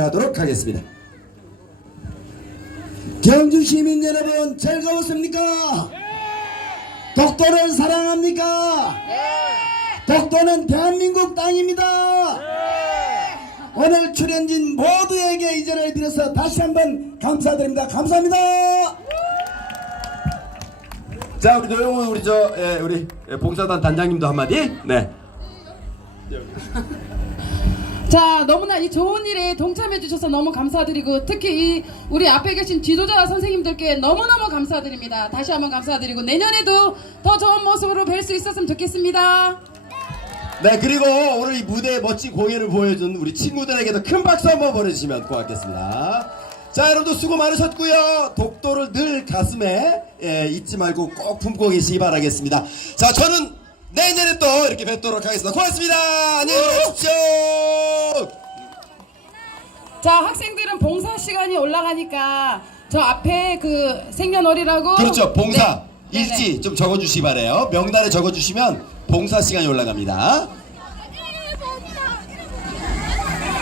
하도록 하겠습니다. 경주 시민 여러분 즐거웠습니까? 독도를 사랑합니까? 독도는 대한민국 땅입니다. 오늘 출연진 모두에게 이 자리를 빌어서 다시 한번 감사드립니다. 감사합니다. 자 우리 노영훈 우리 저 예, 우리 예, 봉사단 단장님도 한마디. 네. 자, 너무나 이 좋은 일에 동참해 주셔서 너무 감사드리고 특히 이 우리 앞에 계신 지도자 선생님들께 너무너무 감사드립니다. 다시 한번 감사드리고 내년에도 더 좋은 모습으로 뵐 수 있었으면 좋겠습니다. 네 그리고 오늘 이 무대 멋진 공연을 보여준 우리 친구들에게도 큰 박수 한번 보내주시면 고맙겠습니다. 자 여러분도 수고 많으셨고요. 독도를 늘 가슴에 예, 잊지 말고 꼭 품고 계시기 바라겠습니다. 자 저는 내년에 또 이렇게 뵙도록 하겠습니다. 고맙습니다. 안녕히 계십시오. 자, 학생들은 봉사 시간이 올라가니까 저 앞에 그 생년월일하고 그렇죠 봉사 네. 네네. 일지 좀 적어주시기 바래요. 명단에 적어주시면 봉사 시간이 올라갑니다.